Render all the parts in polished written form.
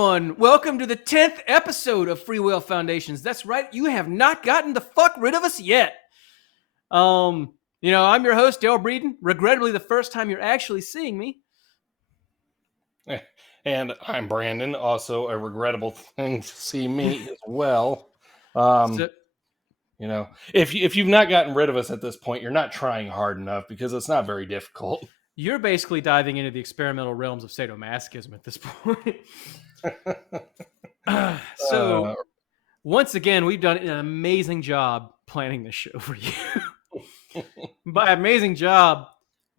Welcome to the 10th episode of Free Will Foundations. That's right, you have not gotten the fuck rid of us yet. I'm your host, Dale Breeden. Regrettably, the first time you're actually seeing me. And I'm Brandon. Also, a regrettable thing to see me as well. If you've not gotten rid of us at this point, you're not trying hard enough because it's not very difficult. You're basically diving into the experimental realms of sadomasochism at this point. Once again, we've done an amazing job planning this show for you. By amazing job,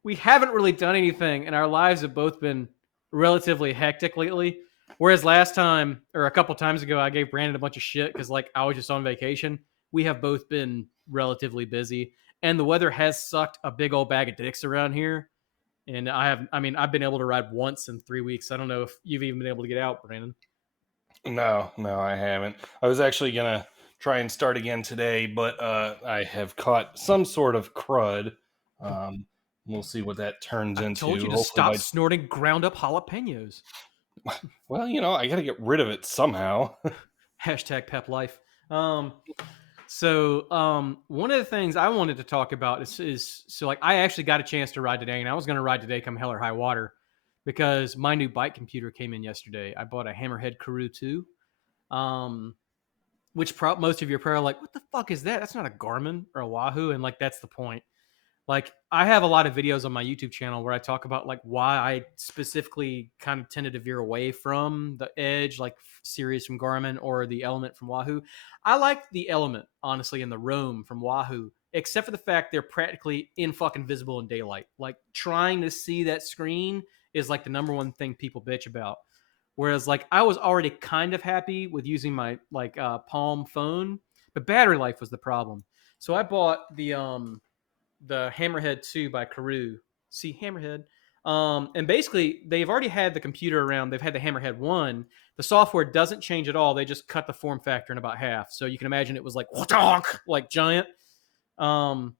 we haven't really done anything, and our lives have both been relatively hectic lately. Whereas last time, or a couple times ago, I gave Brandon a bunch of shit because I was just on vacation. We have both been relatively busy, and the weather has sucked a big old bag of dicks around here. And I've been able to ride once in 3 weeks. I don't know if you've even been able to get out, Brandon. No, I haven't. I was actually gonna try and start again today, but I have caught some sort of crud. We'll see what that turns into. I told you to stop snorting ground up jalapenos. Well, I got to get rid of it somehow. Hashtag pep life. So one of the things I wanted to talk about is I actually got a chance to ride today, and I was going to ride today come hell or high water because my new bike computer came in yesterday. I bought a Hammerhead Karoo 2, which most of you are probably like, what the fuck is that? That's not a Garmin or a Wahoo, and that's the point. I have a lot of videos on my YouTube channel where I talk about why I specifically kind of tended to veer away from the Edge, series from Garmin or the Element from Wahoo. I like the Element, honestly, and the Roam from Wahoo, except for the fact they're practically fucking visible in daylight. Trying to see that screen is the number one thing people bitch about. Whereas I was already kind of happy with using my Palm phone, but battery life was the problem. So I bought the Hammerhead 2 by Karoo. See, Hammerhead. And basically, they've already had the computer around. They've had the Hammerhead 1. The software doesn't change at all. They just cut the form factor in about half. So you can imagine it was giant. I'll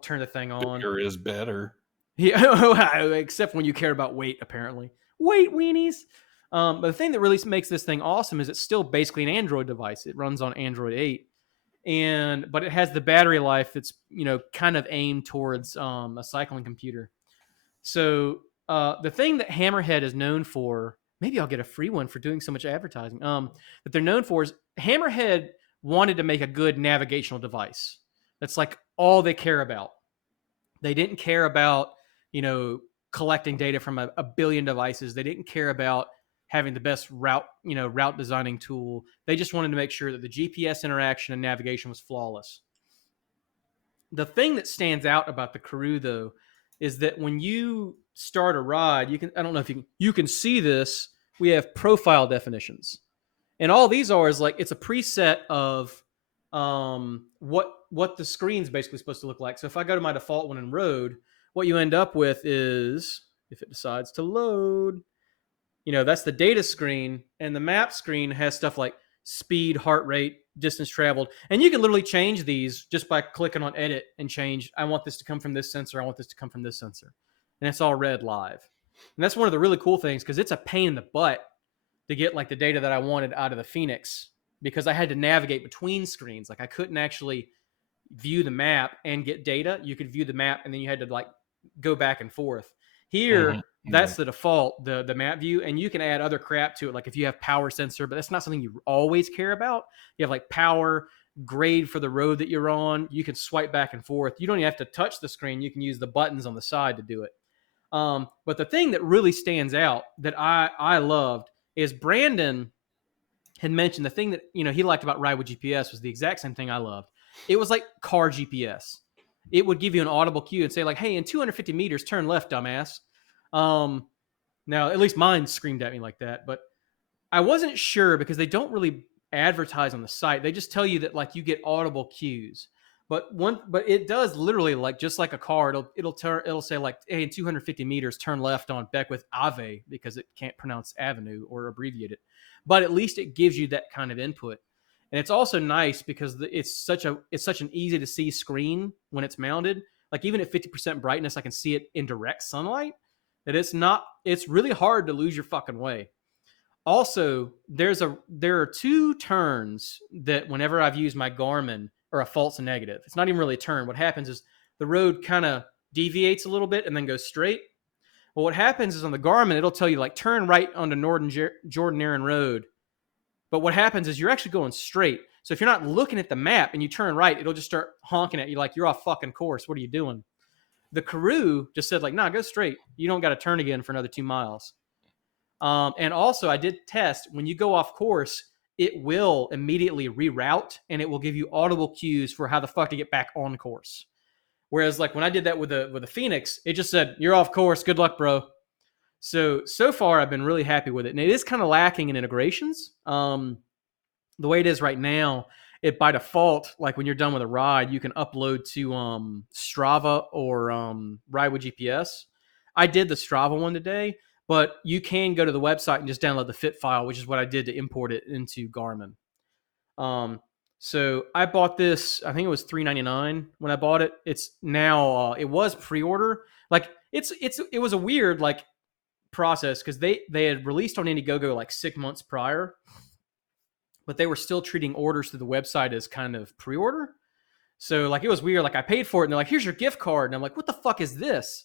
turn the thing on. Bigger is better. Yeah, except when you care about weight, apparently. Weight weenies. But the thing that really makes this thing awesome is it's still basically an Android device. It runs on Android 8. But it has the battery life that's kind of aimed towards a cycling computer. So the thing that Hammerhead is known for, maybe I'll get a free one for doing so much advertising. That they're known for is Hammerhead wanted to make a good navigational device. That's all they care about. They didn't care about collecting data from a billion devices. They didn't care about having the best route designing tool. They just wanted to make sure that the GPS interaction and navigation was flawless. The thing that stands out about the Karoo, though, is that when you start a ride, I don't know if you can see this. We have profile definitions. And all these are is it's a preset of what the screen's basically supposed to look like. So if I go to my default one in road, what you end up with is, if it decides to load, that's the data screen, and the map screen has stuff like speed, heart rate, distance traveled. And you can literally change these just by clicking on edit and change, I want this to come from this sensor, I want this to come from this sensor. And it's all read live. And that's one of the really cool things because it's a pain in the butt to get the data that I wanted out of the Phoenix because I had to navigate between screens. I couldn't actually view the map and get data. You could view the map and then you had to go back and forth. Here, that's the default, the map view, and you can add other crap to it. If you have power sensor, but that's not something you always care about. You have power, grade for the road that you're on. You can swipe back and forth. You don't even have to touch the screen. You can use the buttons on the side to do it. But the thing that really stands out that I loved is Brandon had mentioned the thing that he liked about Ride with GPS was the exact same thing I loved. It was like car GPS. It would give you an audible cue and say hey, in 250 meters, turn left, dumbass. Now, at least mine screamed at me like that, but I wasn't sure because they don't really advertise on the site. They just tell you that you get audible cues. But it does literally just like a car, it'll say hey, in 250 meters, turn left on Beckwith Ave because it can't pronounce avenue or abbreviate it. But at least it gives you that kind of input. And it's also nice because it's such an easy to see screen when it's mounted. Even at 50% brightness, I can see it in direct sunlight. That it's really hard to lose your fucking way. Also, there are two turns that whenever I've used my Garmin are a false negative. It's not even really a turn. What happens is the road kind of deviates a little bit and then goes straight. Well, what happens is on the Garmin, it'll tell you like turn right onto Jordan Aaron Road. But what happens is you're actually going straight. So if you're not looking at the map and you turn right, it'll just start honking at you like you're off fucking course. What are you doing? The Karoo just said like, nah, go straight. You don't got to turn again for another 2 miles. And also, I did test when you go off course, it will immediately reroute and it will give you audible cues for how the fuck to get back on course. Whereas, like when I did that with the Phoenix, it just said you're off course. Good luck, bro. So far, I've been really happy with it, and it is kind of lacking in integrations. The way it is right now, it by default, like when you're done with a ride, you can upload to Strava or Ride with GPS. I did the Strava one today, but you can go to the website and just download the fit file, which is what I did to import it into Garmin. So I bought this. I think it was $3.99 when I bought it. It's now it was pre-order. Like it was a weird like process because they had released on Indiegogo like 6 months prior, but they were still treating orders through the website as kind of pre-order. So like it was weird. Like I paid for it and they're like, here's your gift card. And I'm like, what the fuck is this?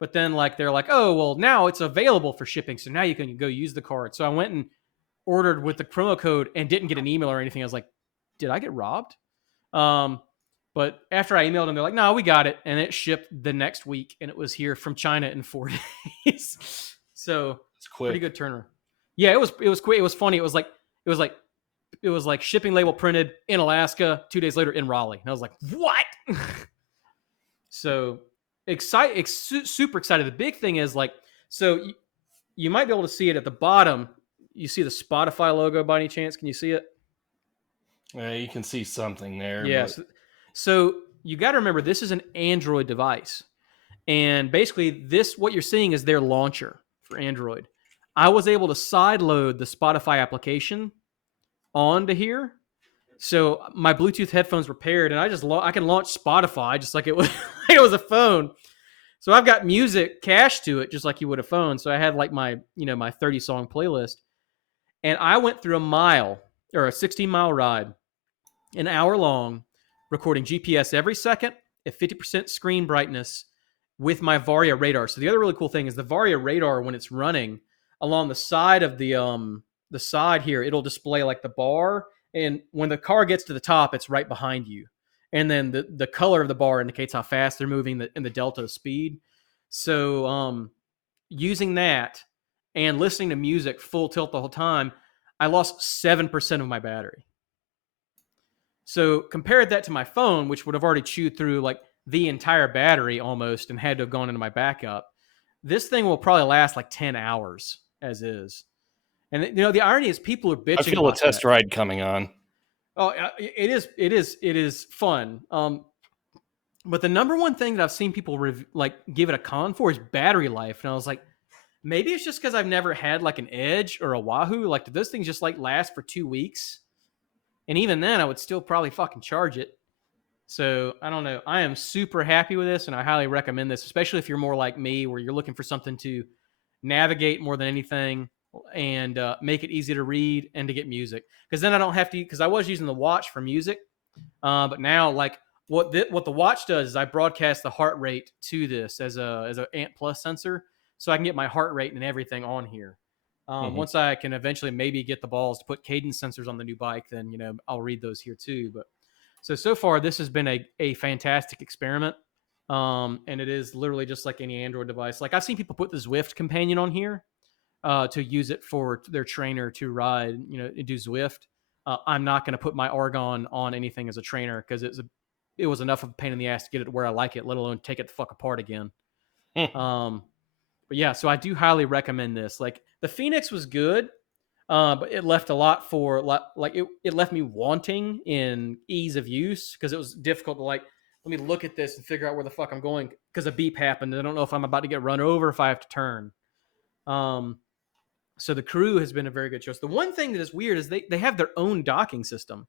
But then like they're like, oh, well, now it's available for shipping. So now you can go use the card. So I went and ordered with the promo code and didn't get an email or anything. I was like, did I get robbed? But after I emailed them, they're like, no, we got it. And it shipped the next week and it was here from China in 4 days. So It's pretty quick. good turnaround. Yeah, it was quick. It was funny. It was like shipping label printed in Alaska, 2 days later in Raleigh. And I was like, what? So super excited. The big thing is like, so you might be able to see it at the bottom. You see the Spotify logo by any chance? Can you see it? You can see something there, but Yes. So you got to remember this is an Android device. And basically this, what you're seeing is their launcher for Android. I was able to sideload the Spotify application onto here. So my Bluetooth headphones were paired and I can launch Spotify just like it was, like it was a phone. So I've got music cached to it just like you would a phone. So I had like my 30 song playlist and I went through a mile or a 16-mile ride, an hour long, recording GPS every second at 50% screen brightness with my Varia radar. So the other really cool thing is the Varia radar, when it's running along the side of the side here, it'll display like the bar. And when the car gets to the top, it's right behind you. And then the color of the bar indicates how fast they're moving in the delta of speed. So using that and listening to music full tilt the whole time, I lost 7% of my battery. So compared that to my phone, which would have already chewed through like the entire battery almost and had to have gone into my backup, this thing will probably last like 10 hours as is. And the irony is people are I bitching feel a about that. test ride coming on. Oh, it is fun. But the number one thing that I've seen people like give it a con for is battery life. And I was like, maybe it's just because I've never had like an Edge or a Wahoo. Like, do those things just like last for 2 weeks? And even then, I would still probably fucking charge it. So I don't know. I am super happy with this, and I highly recommend this, especially if you're more like me, where you're looking for something to navigate more than anything and make it easy to read and to get music. Because then I don't have to. Because I was using the watch for music, but now like what the watch does is I broadcast the heart rate to this as a Ant Plus sensor, so I can get my heart rate and everything on here. Once I can eventually maybe get the balls to put cadence sensors on the new bike, then I'll read those here too. But so far this has been a fantastic experiment, and it is literally just like any Android device. Like I've seen people put the Zwift companion on here to use it for their trainer to ride, do Zwift. I'm not going to put my Argon on anything as a trainer because it was enough of a pain in the ass to get it to where I like it, let alone take it the fuck apart again. But yeah, so I do highly recommend this. Like the Phoenix was good, but it left a lot for like it left me wanting in ease of use because it was difficult to like let me look at this and figure out where the fuck I'm going because a beep happened. I don't know if I'm about to get run over, if I have to turn. So the Karoo has been a very good choice. The one thing that is weird is they have their own docking system.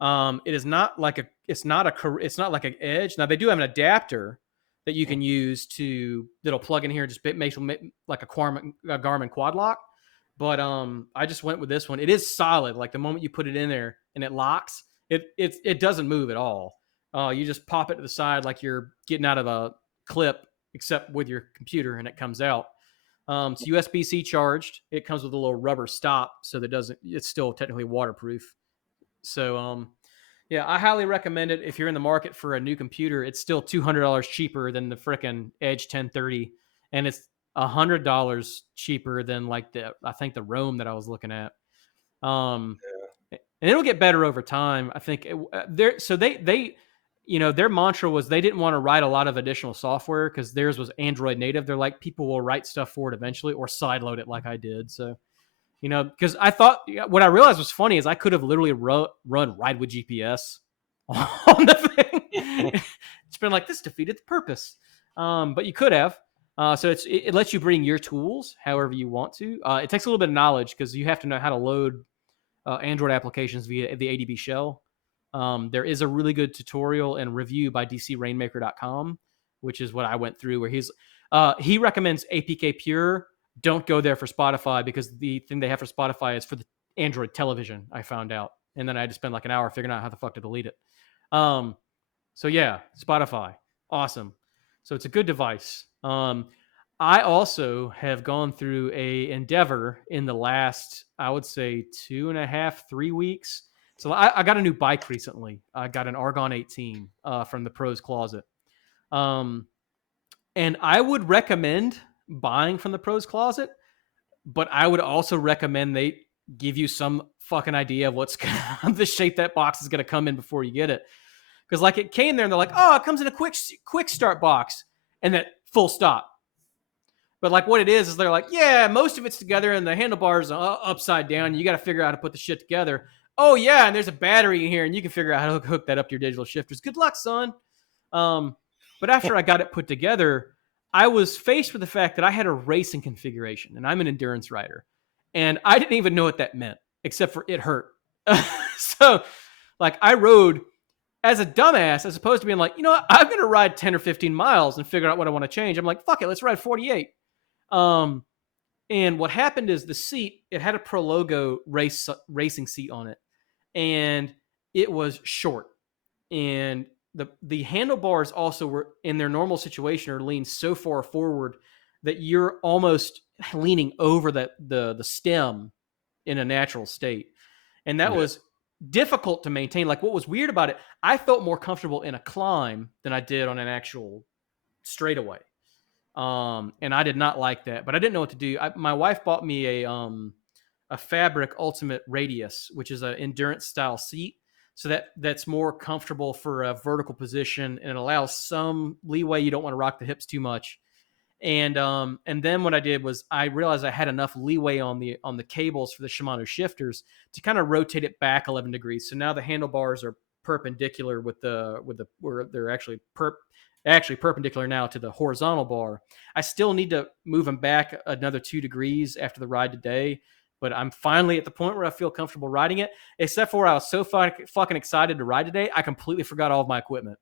It is not like it's not like an Edge. Now they do have an adapter that you can use that'll plug in here and just makes like a Garmin quad lock. But I just went with this one. It is solid. Like the moment you put it in there and it locks, it doesn't move at all. You just pop it to the side like you're getting out of a clip, except with your computer, and it comes out. It's USB-C charged. It comes with a little rubber stop, so that doesn't. It's still technically waterproof. So yeah, I highly recommend it if you're in the market for a new computer. It's still $200 cheaper than the frickin' Edge 1030, and it's $100 cheaper than like I think the Rome that I was looking at. Um, and it'll get better over time. I think they their mantra was they didn't want to write a lot of additional software because theirs was Android native. They're like, people will write stuff for it eventually or sideload it like I did. So because I thought what I realized was funny is I could have literally run Ride with GPS on the thing. It's been like, this defeated the purpose. But you could have. So it lets you bring your tools however you want to. It takes a little bit of knowledge because you have to know how to load Android applications via the ADB shell. There is a really good tutorial and review by dcrainmaker.com, which is what I went through, where he recommends APK Pure. Don't go there for Spotify because the thing they have for Spotify is for the Android television, I found out. And then I had to spend like an hour figuring out how the fuck to delete it. So yeah, Spotify. Awesome. So it's a good device. I also have gone through a endeavor in the last, I would say 2.5, 3 weeks. So I got a new bike recently. I got an Argon 18 from the Pros Closet. And I would recommend buying from the Pros Closet, but I would also recommend they give you some fucking idea of what's the shape that box is going to come in before you get it. Because like it came there and they're like, oh, it comes in a quick start box, and then full stop. But like what it is they're like, yeah, most of it's together and the handlebars are upside down. And you got to figure out how to put the shit together. Oh yeah, and there's a battery in here, and you can figure out how to hook that up to your digital shifters. Good luck, son. But after I got it put together, I was faced with the fact that I had a racing configuration, and I'm an endurance rider, and I didn't even know what that meant, except for it hurt. So, like, I rode as a dumbass, as opposed to being like, you know what, I'm going to ride 10 or 15 miles and figure out what I want to change. I'm like, fuck it, let's ride 48. And what happened is the seat, it had a Pro Logo racing seat on it, and it was short. And the handlebars also were in their normal situation are leaned so far forward that you're almost leaning over the stem in a natural state. And that was difficult to maintain. Like what was weird about it, I felt more comfortable in a climb than I did on an actual straightaway. And I did not like that, but I didn't know what to do. My wife bought me a Fabric Ultimate Radius, which is an endurance style seat. So that's more comfortable for a vertical position, and it allows some leeway. You don't want to rock the hips too much. And then what I did was I realized I had enough leeway on the cables for the Shimano shifters to kind of rotate it back 11 degrees. So now the handlebars are perpendicular with where they're actually perpendicular now to the horizontal bar. I still need to move them back another 2 degrees after the ride today, but I'm finally at the point where I feel comfortable riding it, except for I was so fucking excited to ride today, I completely forgot all of my equipment.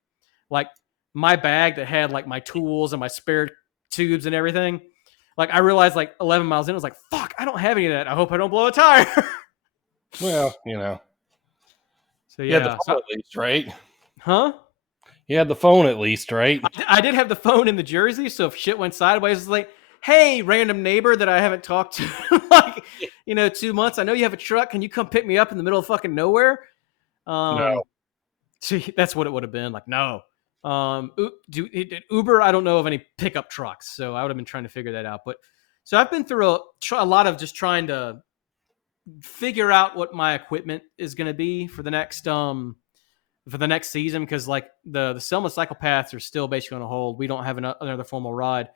Like my bag that had like my tools and my spare tubes and everything. Like I realized like 11 miles in, I was like, fuck, I don't have any of that. I hope I don't blow a tire. Well, So you had the yeah. phone at least, right? Huh? You had the phone at least, right? I did have the phone in the Jersey, so if shit went sideways, it's like, hey, random neighbor that I haven't talked to like, 2 months. I know you have a truck. Can you come pick me up in the middle of fucking nowhere? No. See, that's what it would have been. Like, no. Uber, I don't know of any pickup trucks, so I would have been trying to figure that out. But so I've been through a lot of just trying to figure out what my equipment is going to be for the next season, because like the Selma cycle paths are still basically on a hold. We don't have another formal ride.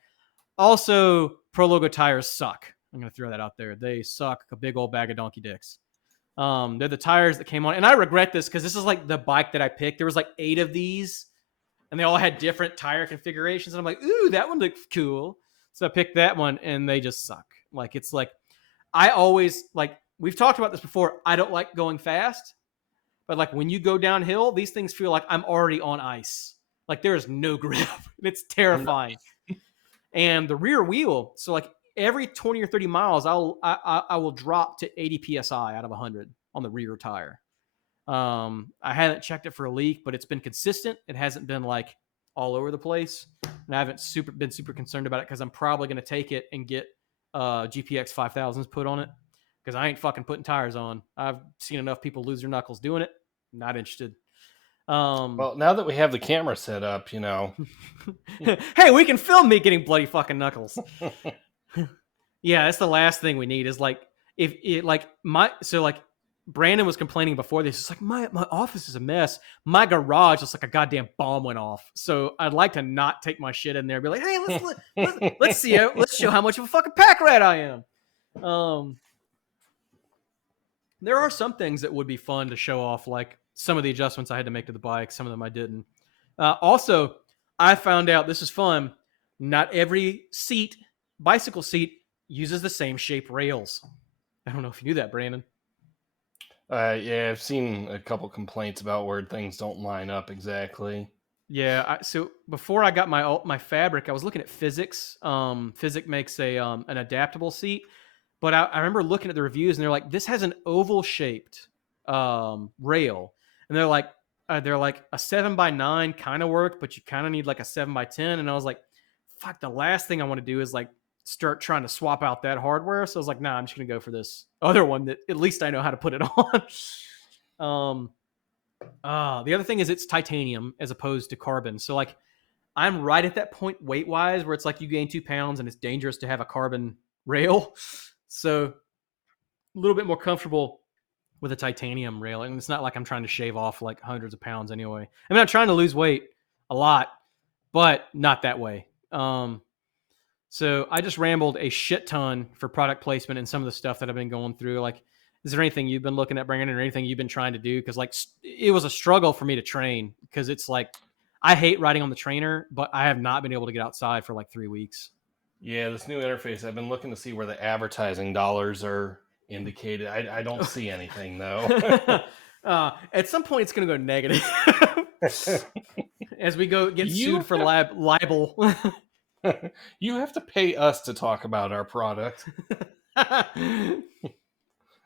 Also, Pro Logo tires suck. I'm going to throw that out there. They suck a big old bag of donkey dicks. They're the tires that came on, and I regret this because this is like the bike that I picked. There was like 8 of these, and they all had different tire configurations. And I'm like, ooh, that one looks cool. So I picked that one, and they just suck. Like it's like I always like we've talked about this before. I don't like going fast, but like when you go downhill, these things feel like I'm already on ice. Like there is no grip. It's terrifying. And the rear wheel, so like every 20 or 30 miles, I will drop to 80 psi out of 100 on the rear tire. I haven't checked it for a leak, but it's been consistent. It hasn't been like all over the place, and I haven't been super concerned about it because I'm probably going to take it and get GPX 5000s put on it because I ain't fucking putting tires on. I've seen enough people lose their knuckles doing it. Not interested. Well, now that we have the camera set up, Hey, we can film me getting bloody fucking knuckles. Yeah, that's the last thing we need is like if it like my so like Brandon was complaining before this. It's like my office is a mess. My garage is like a goddamn bomb went off. So I'd like to not take my shit in there and be like, hey, let's see it. Let's show how much of a fucking pack rat I am. There are some things that would be fun to show off, like some of the adjustments I had to make to the bike. Some of them I didn't. Also, I found out this is fun. Not every bicycle seat, uses the same shape rails. I don't know if you knew that, Brandon. Yeah, I've seen a couple complaints about where things don't line up exactly. Yeah, so before I got my fabric, I was looking at Physics. Physics makes an adaptable seat, but I remember looking at the reviews and they're like, this has an oval shaped rail, and they're like a 7x9 kind of worked, but you kind of need like a 7x10. And I was like, fuck, the last thing I want to do is like start trying to swap out that hardware. So I was like, nah, I'm just gonna go for this other one that at least I know how to put it on. The other thing is it's titanium as opposed to carbon. So like I'm right at that point weight wise where it's like you gain 2 pounds and it's dangerous to have a carbon rail. So a little bit more comfortable with a titanium rail. And it's not like I'm trying to shave off like hundreds of pounds anyway. I mean, I'm trying to lose weight a lot, but not that way. So I just rambled a shit ton for product placement and some of the stuff that I've been going through. Like, is there anything you've been looking at, Brandon, or anything you've been trying to do? Because like it was a struggle for me to train because it's like I hate riding on the trainer, but I have not been able to get outside for like 3 weeks. Yeah, this new interface, I've been looking to see where the advertising dollars are indicated. I don't see anything though. At some point, it's going to go negative as we get You sued for have, libel. you have to pay us to talk about our product.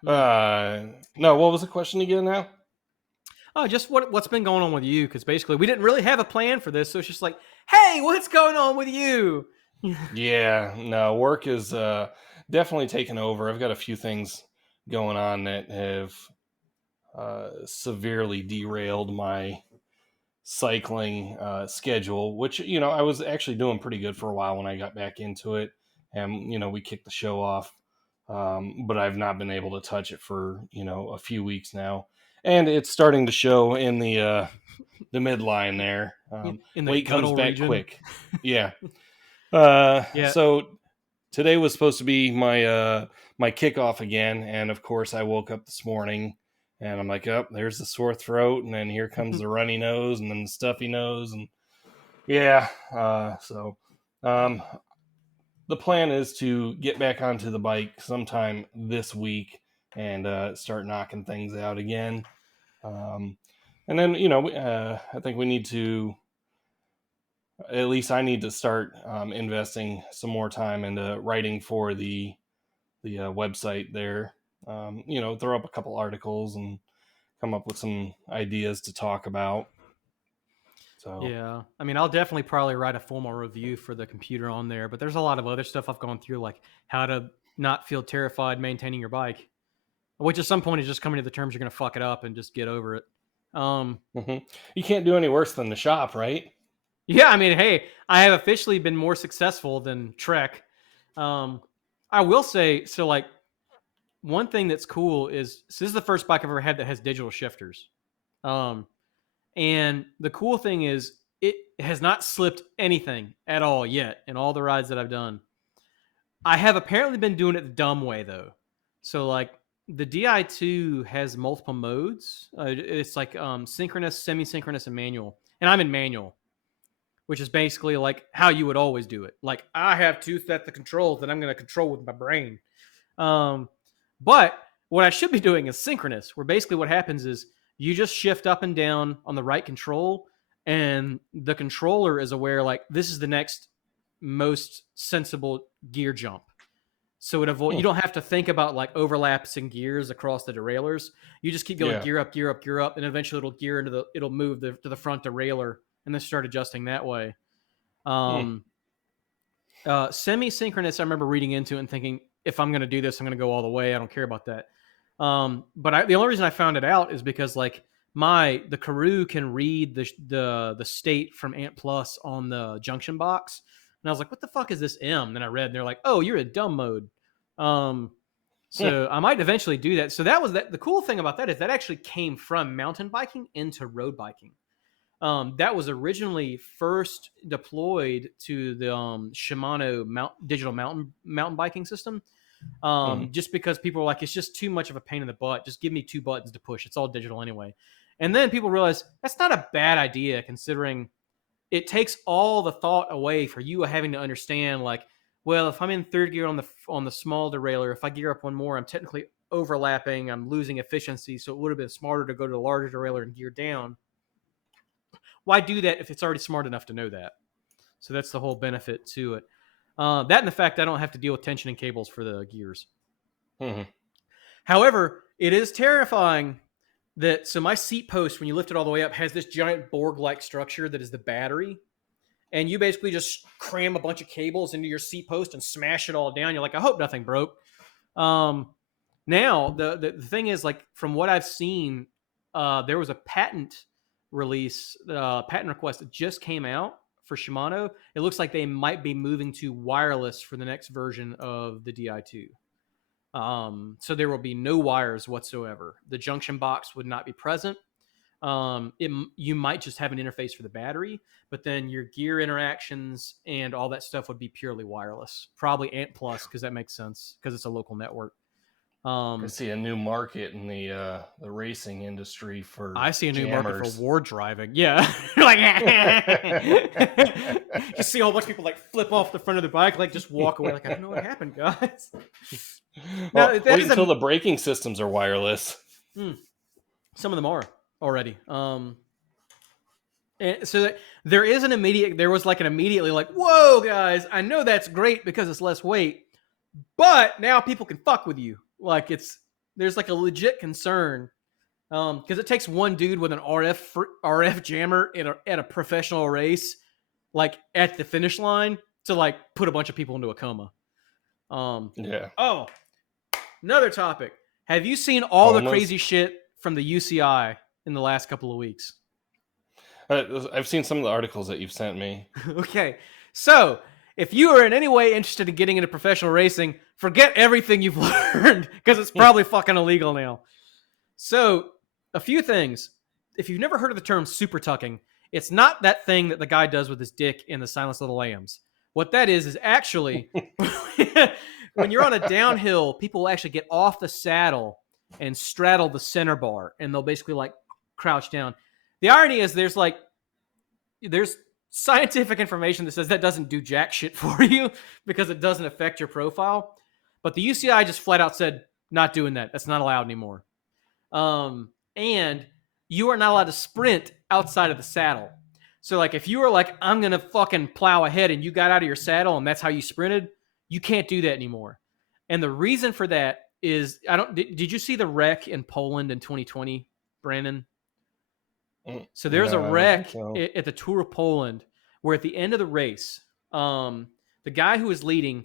No, what was the question again now? Oh, just what's been going on with you? Because basically, we didn't really have a plan for this, so it's just like, hey, what's going on with you? Yeah, no, work is definitely taken over. I've got a few things going on that have severely derailed my cycling schedule, which, I was actually doing pretty good for a while when I got back into it. And, we kicked the show off. But I've not been able to touch it for, a few weeks now. And it's starting to show in the midline there. In the Weight comes gunnel back region. quick. Yeah. Yeah. So today was supposed to be my kickoff again, and of course I woke up this morning and I'm like, oh, there's the sore throat, and then here comes the runny nose, and then the stuffy nose, and yeah. So the plan is to get back onto the bike sometime this week and start knocking things out again. And then I think we need to. At least I need to start investing some more time into writing for the website there. Throw up a couple articles and come up with some ideas to talk about. So Yeah. I mean, I'll definitely probably write a formal review for the computer on there, but there's a lot of other stuff I've gone through, like how to not feel terrified maintaining your bike, which at some point is just coming to the terms you're going to fuck it up and just get over it. You can't do any worse than the shop, right? Yeah. I mean, hey, I have officially been more successful than Trek. I will say, so like, one thing that's cool is so this is the first bike I've ever had that has digital shifters. And the cool thing is it has not slipped anything at all yet in all the rides that I've done. I have apparently been doing it the dumb way though. So like the Di2 has multiple modes. It's like synchronous, semi-synchronous, and manual. And I'm in manual, which is basically like how you would always do it. Like I have two sets of controls that I'm going to control with my brain. But what I should be doing is synchronous, where basically what happens is you just shift up and down on the right control, and the controller is aware like this is the next most sensible gear jump. So you don't have to think about like overlapping gears across the derailleurs. You just keep going Yeah. gear up, gear up, gear up, and eventually it'll move to the front derailleur and then start adjusting that way. Hmm. Semi-synchronous, I remember reading into it and thinking, if I'm going to do this, I'm going to go all the way. I don't care about that. But the only reason I found it out is because like the Karoo can read the state from Ant Plus on the junction box, and I was like, what the fuck is this M? And then I read, and they're like, oh, you're in dumb mode. Um, Hmm. so I might eventually do that. So that was that. The cool thing about that is that actually came from mountain biking into road biking. That was originally first deployed to the Shimano digital mountain biking system. Hmm. Just because people were like, it's just too much of a pain in the butt. Just give me two buttons to push. It's all digital anyway. And then people realized that's not a bad idea, considering it takes all the thought away for you having to understand, like, well, if I'm in third gear on the small derailleur, if I gear up one more, I'm technically overlapping. I'm losing efficiency. So it would have been smarter to go to the larger derailleur and gear down. Why do that if it's already smart enough to know that? So that's the whole benefit to it. That and the fact I don't have to deal with tensioning cables for the gears. Hmm. However, it is terrifying that so my seat post, when you lift it all the way up, has this giant Borg-like structure that is the battery, and you basically just cram a bunch of cables into your seat post and smash it all down. You're like, I hope nothing broke. Um, Now the thing is, like, from what I've seen, there was a patent patent request that just came out for Shimano. It looks like they might be moving to wireless for the next version of the Di2. So there will be no wires whatsoever. The junction box would not be present. You might just have an interface for the battery, but then your gear interactions and all that stuff would be purely wireless. Probably Ant Plus, because that makes sense because it's a local network. I see a new market in the racing industry for I see a new market for jammers. war driving. Yeah, like you see a whole bunch of people like flip off the front of the bike, like just walk away. Like, I don't know what happened, guys. Now Well, that wait is until the braking systems are wireless. some of them are already. And so there is an immediate. There was like an immediately like, whoa, guys! I know that's great because it's less weight, but now people can fuck with you. Like there's like a legit concern because it takes one dude with an RF jammer at a professional race, like at the finish line, to like put a bunch of people into a coma. Yeah. Oh, another topic. Have you seen all the Comas. crazy shit from the UCI in the last couple of weeks? I've seen some of the articles that you've sent me. Okay, so if you are in any way interested in getting into professional racing, forget everything you've learned because it's probably fucking illegal now. So, a few things. If you've never heard of the term super tucking, it's not that thing that the guy does with his dick in the Silence of the Lambs. What that is actually when you're on a downhill, people will actually get off the saddle and straddle the center bar, and they'll basically like crouch down. The irony is there's scientific information that says that doesn't do jack shit for you because it doesn't affect your profile. But the UCI just flat out said, not doing that. That's not allowed anymore. And you are not allowed to sprint outside of the saddle. So, like, if you were like, I'm going to fucking plow ahead and you got out of your saddle and that's how you sprinted, you can't do that anymore. And the reason for that is, did you see the wreck in Poland in 2020, Brandon? So there's a No, I don't think wreck so. at the Tour of Poland where at the end of the race, the guy who was leading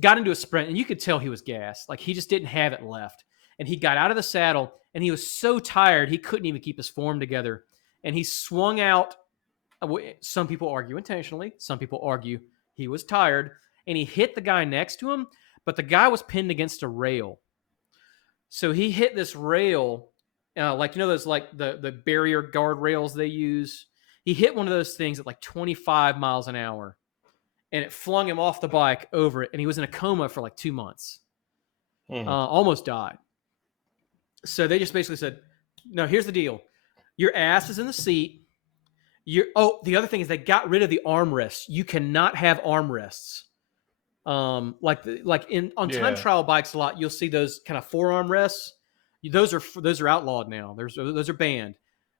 got into a sprint, and you could tell he was gassed. Like, he just didn't have it left. And he got out of the saddle, and he was so tired he couldn't even keep his form together. And he swung out. Some people argue intentionally. Some people argue he was tired, and he hit the guy next to him, but the guy was pinned against a rail. So he hit this rail, like, you know, those like the barrier guard rails they use. He hit one of those things at like 25 miles an hour, and it flung him off the bike over it, and he was in a coma for like 2 months. Mhm. Almost died. So they just basically said, no, here's the deal. Your ass is in the seat. The other thing is they got rid of the armrests. You cannot have armrests. On time Yeah. trial bikes a lot, you'll see those kind of forearm rests. Those are outlawed now. Those are banned.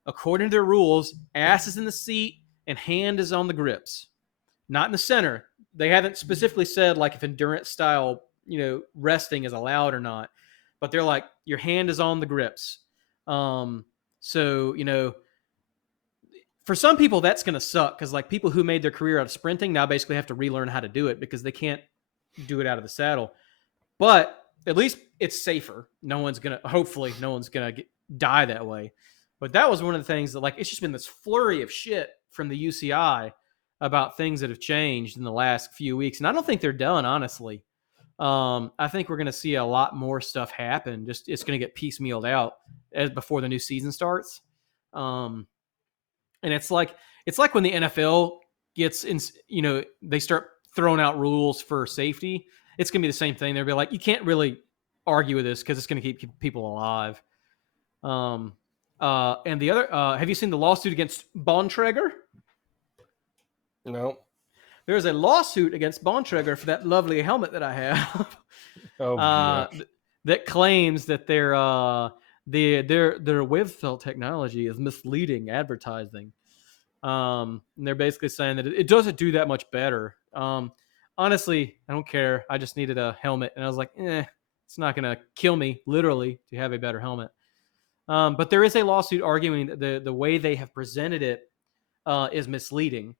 According to their rules, ass is in the seat and hand is on the grips, not in the center. They haven't specifically said like if endurance style resting is allowed or not. But they're like, your hand is on the grips. So for some people that's going to suck, because like people who made their career out of sprinting now basically have to relearn how to do it because they can't do it out of the saddle. But at least it's safer. Hopefully no one's gonna die that way. But that was one of the things that, like, it's just been this flurry of shit from the UCI about things that have changed in the last few weeks, and I don't think they're done, honestly. I think we're going to see a lot more stuff happen. Just it's going to get piecemealed out before the new season starts. And it's like when the NFL gets in, they start throwing out rules for safety. It's going to be the same thing. They'll be like, you can't really argue with this because it's going to keep people alive. And the other, have you seen the lawsuit against Bontrager? No. There's a lawsuit against Bontrager for that lovely helmet that I have. Oh, that claims that their wave felt technology is misleading advertising. And they're basically saying that it doesn't do that much better. Honestly, I don't care. I just needed a helmet, and I was like, it's not going to kill me, literally, to have a better helmet. But there is a lawsuit arguing that the way they have presented it is misleading.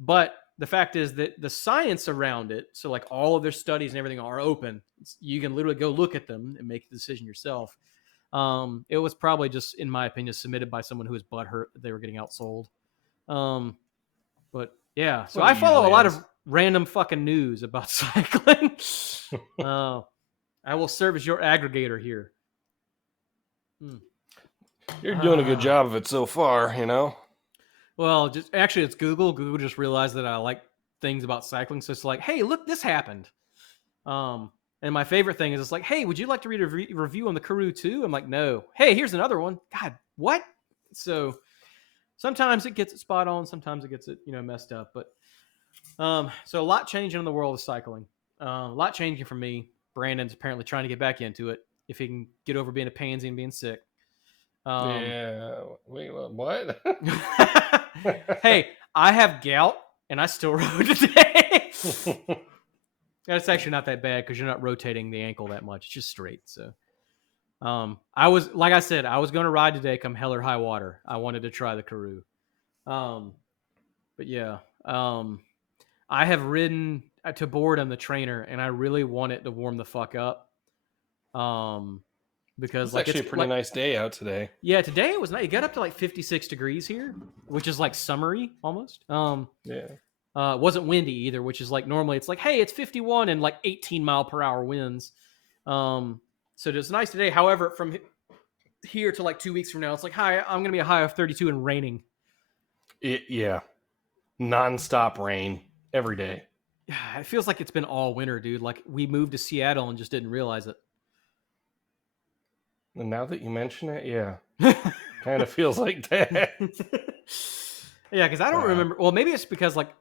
But the fact is that the science around it, so like all of their studies and everything are open. You can literally go look at them and make the decision yourself. It was probably just, in my opinion, submitted by someone who was butthurt that they were getting outsold. But yeah, so I follow a lot of random fucking news about cycling. I will serve as your aggregator here. You're doing a good job of it so far, Well, it's Google. Google just realized that I like things about cycling, so it's like, hey, look, this happened. And my favorite thing is it's like, hey, would you like to read a review on the Karoo too? I'm like, no. Hey, here's another one. God, what? So sometimes it gets it spot on, sometimes it gets it messed up. But so a lot changing in the world of cycling. A lot changing for me. Brandon's apparently trying to get back into it if he can get over being a pansy and being sick. Yeah. Wait, what? Hey, I have gout and I still rode today. That's actually not that bad because you're not rotating the ankle that much. It's just straight. So I was going to ride today come hell or high water. I wanted to try the Karoo. But yeah, I have ridden to boredom the trainer, and I really want it to warm the fuck up. Because it's actually a pretty nice day out today. Yeah, today it was nice. It got up to like 56 degrees here, which is like summery almost. Yeah. It wasn't windy either, which is like normally it's like, hey, it's 51 and like 18 mile per hour winds. So it's nice today. However, from here to like 2 weeks from now, it's like, hi, I'm going to be a high of 32 and raining. Yeah. Non-stop rain every day. Yeah, it feels like it's been all winter, dude. Like we moved to Seattle and just didn't realize it. And now that you mention it, yeah, kind of feels like that. Yeah, because I don't remember. Well, maybe it's because like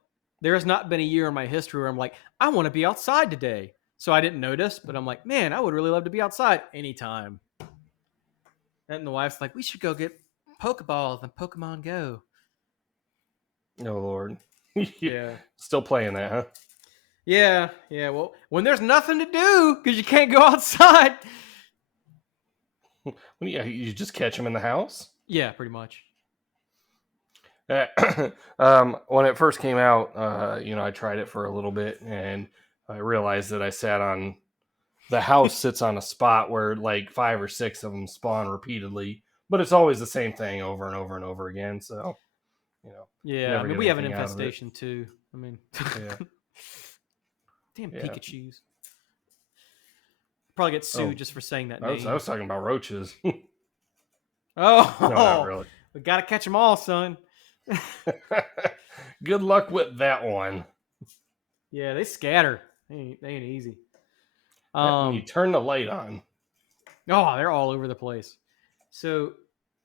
there has not been a year in my history where I'm like, I want to be outside today. So I didn't notice, but I'm like, man, I would really love to be outside anytime. And the wife's like, we should go get Pokeballs and Pokemon Go. Oh, Lord. Yeah. Still playing that, huh? Yeah. Well, when there's nothing to do because you can't go outside. You just catch them in the house? Yeah, pretty much. When it first came out, I tried it for a little bit, and I realized that the house sits on a spot where like 5 or 6 of them spawn repeatedly, but it's always the same thing over and over and over again. So, yeah, I mean, we have an infestation too. I mean, yeah. Damn Pikachus. Probably get sued just for saying that name. I was talking about roaches. Oh, no, not really. We gotta catch them all, son. Good luck with that one. Yeah, they scatter. They ain't easy. When you turn the light on. Oh, they're all over the place. So,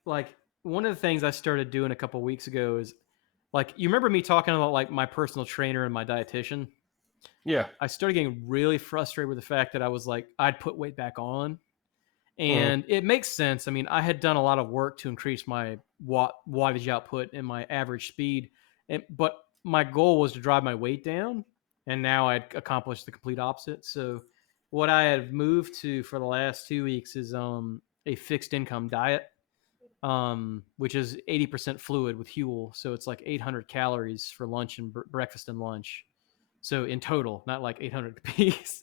like, one of the things I started doing a couple weeks ago is, like, you remember me talking about like my personal trainer and my dietitian? Yeah. I started getting really frustrated with the fact that I was like, I'd put weight back on. And it makes sense. I mean, I had done a lot of work to increase my wattage output and my average speed. But my goal was to drive my weight down. and now I'd accomplished the complete opposite. So what I have moved to for the last 2 weeks is a fixed income diet, which is 80% fluid with Huel. So it's like 800 calories for lunch and breakfast and lunch. So in total, not like 800 apiece.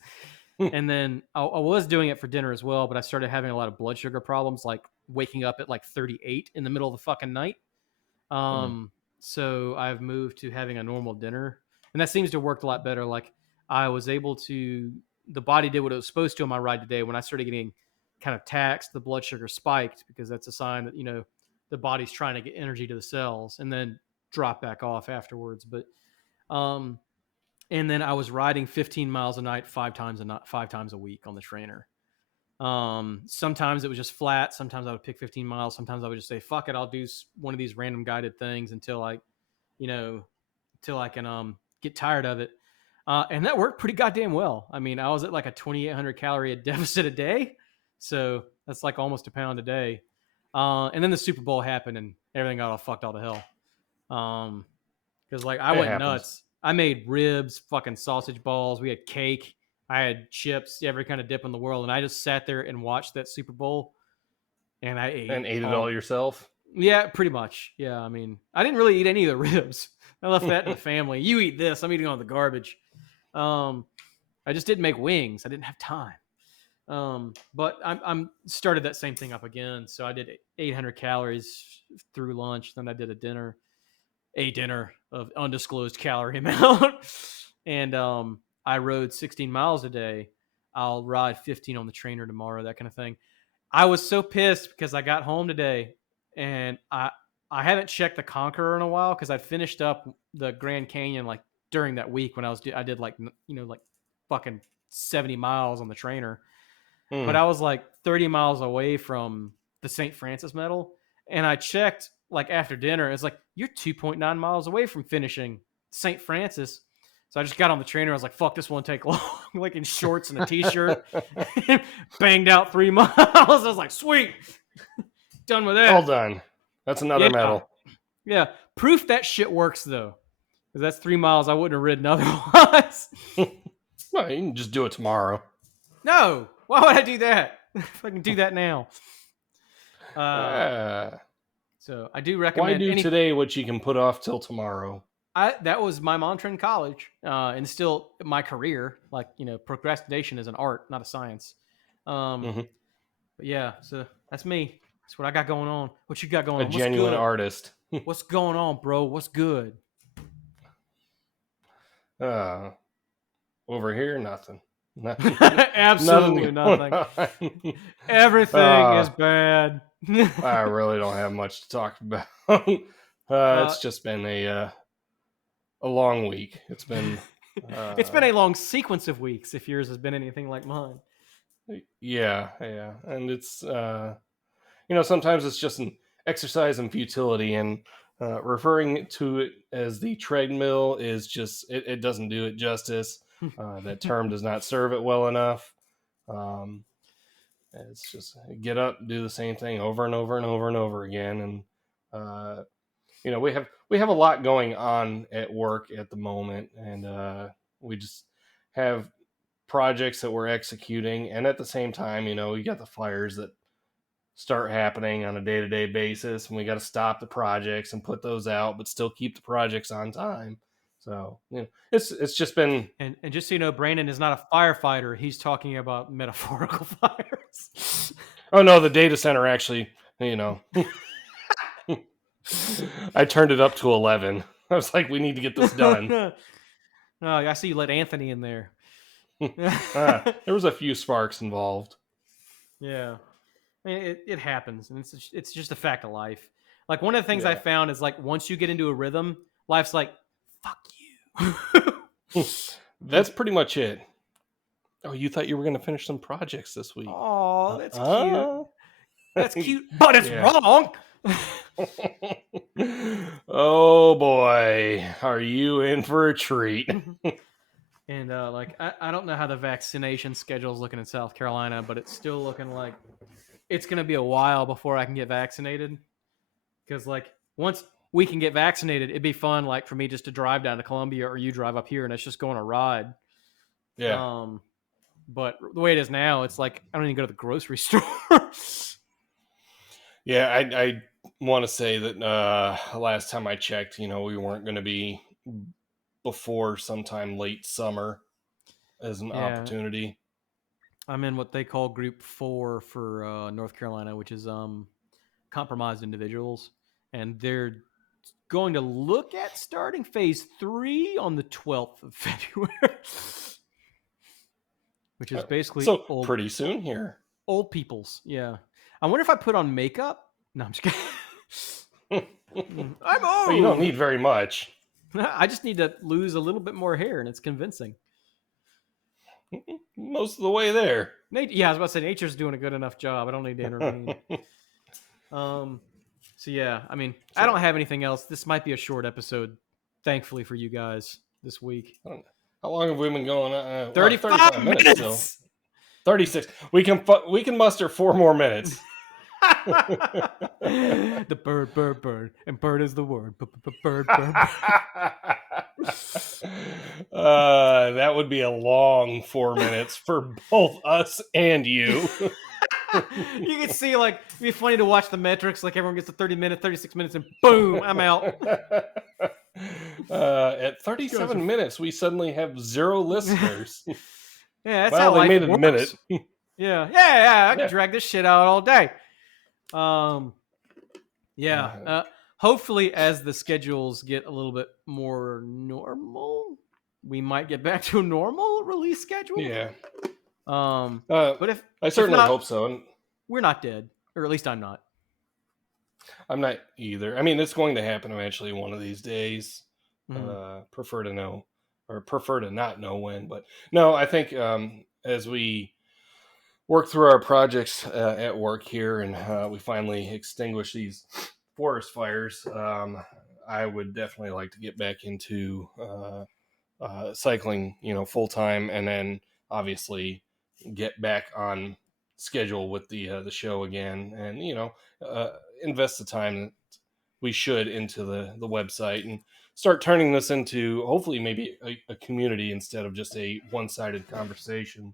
And then I was doing it for dinner as well, but I started having a lot of blood sugar problems, like waking up at like 38 in the middle of the fucking night. Mm. So I've moved to having a normal dinner, and that seems to work a lot better. Like I was able to, the body did what it was supposed to on my ride today. When I started getting kind of taxed, the blood sugar spiked because that's a sign that the body's trying to get energy to the cells, and then drop back off afterwards. But um, and then I was riding 15 miles a night, 5 times a week on the trainer. Sometimes it was just flat. Sometimes I would pick 15 miles. Sometimes I would just say, fuck it. I'll do one of these random guided things you know, until I can, get tired of it. And that worked pretty goddamn well. I mean, I was at like a 2,800 calorie deficit a day. So that's like almost a pound a day. And then the Super Bowl happened and everything got all fucked all to hell. Cause like I It went happens. nuts. I made ribs, fucking sausage balls. We had cake. I had chips, every kind of dip in the world, and I just sat there and watched that Super Bowl, and I ate And ate it all all. yourself. Yeah, pretty much. Yeah, I mean, I didn't really eat any of the ribs. I left that to the family. You eat this. I'm eating all the garbage. Um, I just didn't make wings. I didn't have time. But I'm started that same thing up again. So I did 800 calories through lunch. Then I did a dinner of undisclosed calorie amount, and I rode 16 miles a day. I'll ride 15 on the trainer tomorrow, that kind of thing. I was so pissed because I got home today and I haven't checked the Conqueror in a while because I finished up the Grand Canyon like during that week when I did like like fucking 70 miles on the trainer, but Mm. I was like 30 miles away from the St. Francis medal. And I checked like after dinner. It's like, you're 2.9 miles away from finishing St. Francis. So I just got on the trainer. I was like, fuck, this won't take long. Like in shorts and a t shirt. Banged out 3 miles. I was like, sweet. Done with All that. done. That's another Yeah. medal. Yeah. Proof that shit works though. Because that's 3 miles I wouldn't have ridden otherwise. Well, you can just do it tomorrow. No. Why would I do that? If I can do that now. Uh, Uh, So I do why recommend do any. today what you can put off till tomorrow? That was my mantra in college, and still my career. Like procrastination is an art, not a science. Um, Hmm. but yeah, so that's me. That's what I got going on. What you got going A on? What's genuine good? artist. What's going on, bro? What's good? uh, over here, nothing. Absolutely Nothing going nothing. on. Everything is bad. I really don't have much to talk about. uh, It's just been a long week. it's been Uh, a long sequence of weeks. If yours has been anything like mine. yeah, and it's sometimes it's just an exercise in futility, and referring to it as the treadmill is just it doesn't do it justice. That term does not serve it well enough. Um, it's just get up, do the same thing over and over and over and over again, and uh, we have a lot going on at work at the moment, and we just have projects that we're executing, and at the same time, you got the fires that start happening on a day-to-day basis, and we got to stop the projects and put those out but still keep the projects on time. So it's just been And just so you know, Brandon is not a firefighter. He's talking about metaphorical fires. oh no, the data center actually, you know I turned it up to 11. I was like, we need to get this done. Oh, I see you let Anthony in there. There was a few sparks involved. Yeah, I mean, it happens, and it's just a fact of life. Like one of the things I Yeah. found is like once you get into a rhythm, life's like fuck you. That's pretty much it. Oh, you thought you were going to finish some projects this week? Oh, that's cute. Uh-uh. That's cute, but it's Yeah. wrong. Oh boy, are you in for a treat? And like I don't know how the vaccination schedule is looking in South Carolina, but it's still looking like it's gonna be a while before I can get vaccinated. Because like once we can get vaccinated. It'd be fun, like for me just to drive down to Columbia, or you drive up here, and let's just go on a ride. Yeah. But the way it is now, it's like I don't even go to the grocery store. Yeah, I want to say that last time I checked, we weren't going to be before sometime late summer as an Yeah, opportunity. I'm in what they call Group 4 for North Carolina, which is compromised individuals, and they're going to look at starting phase 3 on the 12th of February, which is basically So pretty soon here. old people's. Yeah, I wonder if I put on makeup. No, I'm just kidding. I'm Well, you don't old. need very much. I just need to lose a little bit more hair, and it's convincing. Most of the way there. Yeah, I was about to say nature's doing a good enough job. I don't need to intervene. So yeah, I mean, I don't have anything else. This might be a short episode, thankfully for you guys this week. How long have we been going? 35 minutes still. minutes. 36. We can muster 4 more minutes. The bird, and bird is the word. Bird. That would be a long 4 minutes for both us and you. You can see, like, it'd be funny to watch the metrics. Like, everyone gets to 30 minutes, 36 minutes, and boom, I'm out. At 37 minutes, we suddenly have 0 listeners. Yeah, that's well, how they life made it works. a minute. Yeah. I can drag this shit out all day. Hopefully, as the schedules get a little bit more normal, we might get back to a normal release schedule. Yeah. But if I certainly not, hope so. We're not dead, or at least I'm not. I'm not either. I mean, it's going to happen eventually one of these days. Mm-hmm. Prefer to know, or prefer to not know when. But no, I think as we work through our projects at work here, and we finally extinguish these forest fires, I would definitely like to get back into cycling, full time, and then obviously get back on schedule with the show again, and invest the time that we should into the website and start turning this into hopefully maybe a community instead of just a one-sided conversation.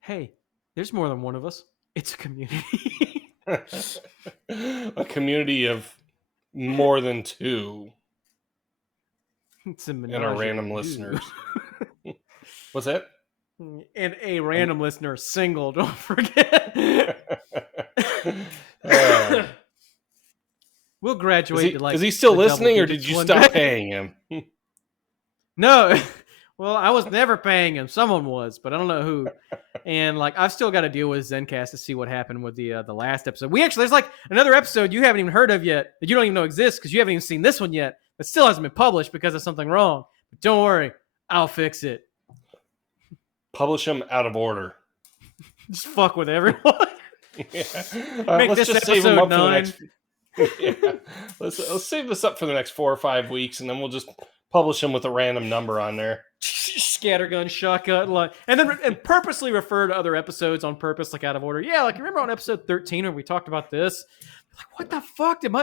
Hey, there's more than one of us. It's a community. A community of more than 2. It's a and our random listeners. What's that? And a random listener, single, don't forget. We'll graduate. Is he still listening, or did you stop paying him? No. Well, I was never paying him. Someone was, but I don't know who. And like, I've still got to deal with Zencast to see what happened with the last episode. There's like another episode you haven't even heard of yet that you don't even know exists because you haven't even seen this one yet, but still hasn't been published because of something wrong. But don't worry, I'll fix it. Publish them out of order. Just fuck with everyone. Yeah. Make this just save them up 9. For the next. Yeah. Let's save this up for the next 4 or 5 weeks, and then we'll just publish them with a random number on there. Scattergun, shotgun, like, and purposely refer to other episodes on purpose, like out of order. Yeah, like remember on episode 13 when we talked about this? Like, what the fuck did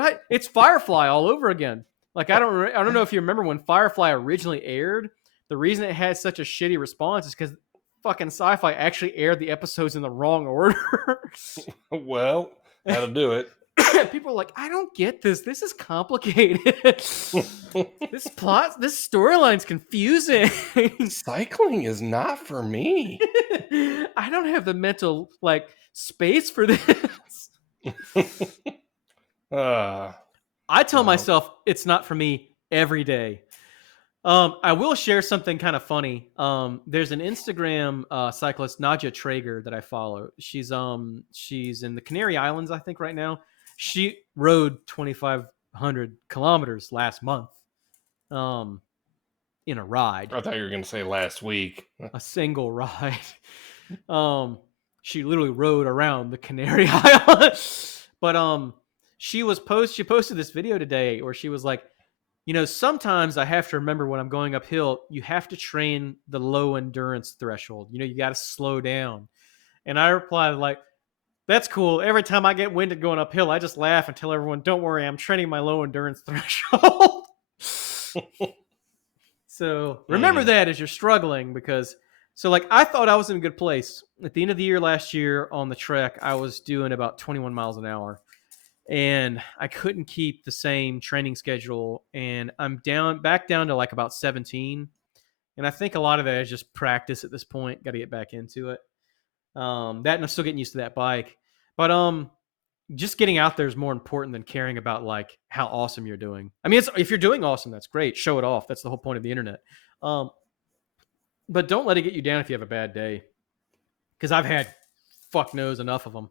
I? It's Firefly all over again. Like, I don't know if you remember when Firefly originally aired. The reason it had such a shitty response is because fucking Sci-Fi actually aired the episodes in the wrong order. Well, that'll do it. People are like, I don't get this. This is complicated. This storyline's confusing. Cycling is not for me. I don't have the mental space for this. I tell myself it's not for me every day. I will share something kind of funny. There's an Instagram cyclist, Nadja Traeger, that I follow. She's in the Canary Islands, I think, right now. She rode 2,500 kilometers last month in a ride. I thought you were going to say last week. A single ride. She literally rode around the Canary Islands. But she posted this video today where she was like, sometimes I have to remember when I'm going uphill, you have to train the low endurance threshold. You got to slow down. And I replied like, That's cool. Every time I get winded going uphill, I just laugh and tell everyone, "Don't worry, I'm training my low endurance threshold." So remember Mm. that as you're struggling, because so like I thought I was in a good place at the end of the year last year on the trek. I was doing about 21 miles an hour, and I couldn't keep the same training schedule, and I'm back down to like about 17. And I think a lot of that is just practice at this point. Got to get back into it. That and I'm still getting used to that bike, but just getting out there is more important than caring about like how awesome you're doing. I mean, if you're doing awesome, that's great. Show it off. That's the whole point of the internet. Um, but don't let it get you down if you have a bad day, because I've had fuck knows enough of them.